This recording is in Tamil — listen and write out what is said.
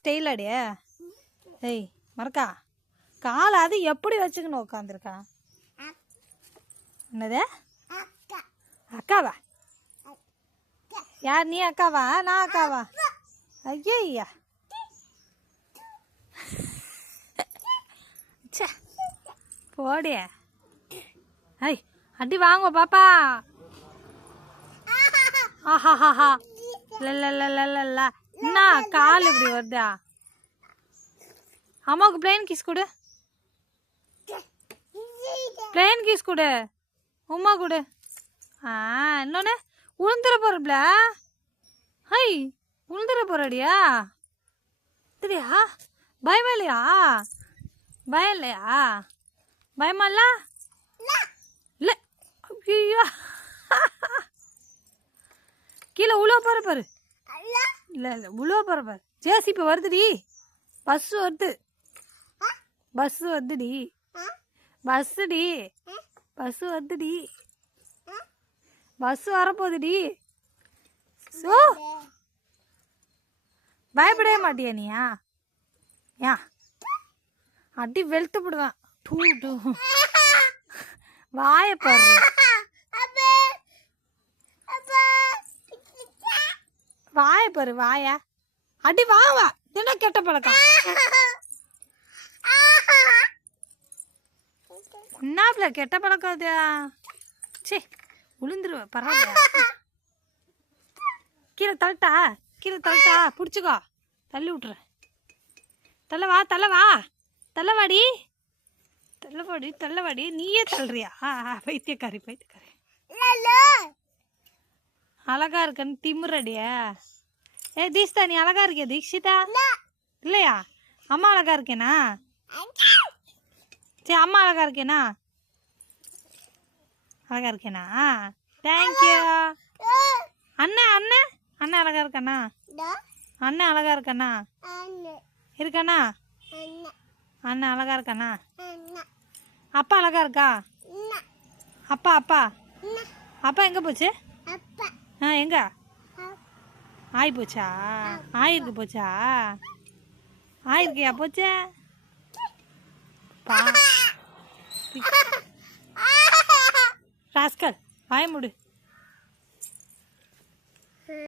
ஸ்டைல் அடியே. ஏய் மறக்கா, காலை அது எப்படி வச்சுக்கணும் உட்காந்துருக்கா? என்னது? அக்காவா? யார் நீ அக்காவா நான் அக்காவா? ஐயா போடிய. ஐ அடி வாங்க பாப்பா. ஆஹாஹா இல்ல என்ன கால் இப்படி வருதா? அம்மாவுக்கு பிளேன் கிஸ் கொடு, பிளேன் கிஸ் கொடு, உமா கொடு. இன்னொன்னு உளுந்துட போறப்ல. ஹை உளுந்துட போறடியா? தெரியா? பயமா இல்லையா? பயம் இல்லையா? பயமா இல்ல? இல்ல ஐயோ கீழே உழுவ போற பாரு. இல்ல உழுவ போற பாரு. ஜேசிபி வருதுடி, பஸ் வருது, பஸ் வருதுடி, பஸ்ஸுடி, பஸ் வருதுடி, பஸ் வரப்போகுதுடி. சோ பயப்படவே மாட்டியா நீயா? ஏன் அடி வெளுத்து போடுவேன். டூ டூ வாய பாரு, வாய பாரு வாய. அடி வாவா, என்ன கெட்ட பழக்கம்? என்னாப்ல கெட்ட பழக்கம் அது? சே உளுந்துருவ பரவாயில்ல. கீழே தள்ளட்டா, கீழே தள்ளட்டா, பிடிச்சிக்கோ, தள்ளி விட்டுறேன். தள்ளவா தள்ளவா தள்ளவாடி, தள்ளவாடி தள்ளவாடி. நீயே தள்ளுறியா? பைத்தியக்காரி பைத்தியக்காரி. அழகா இருக்கன்னு திமுறடிய. ஏ தீக்ஷிதா நீ அழகா இருக்கியா? தீக்ஷிதா இல்லையா? அம்மா அழகா இருக்கேனா? சரி அம்மா அழகா இருக்கேனா? அழகா இருக்கேனா? தேங்க்யூ. அண்ணன் அண்ணன் அண்ணன் அழகா இருக்கானா? அண்ணன் அழகா இருக்கானா? இருக்கானா? அண்ணன் அழகா இருக்கானா? அப்பா அழகா இருக்கா? அப்பா அப்பா அப்பா எங்க போச்சு? எங்க ஆயி போச்சா? ஆயிருக்கு போச்சா? ஆயிருக்கியா போச்சு? ராஸ்கல் வாய மூடு.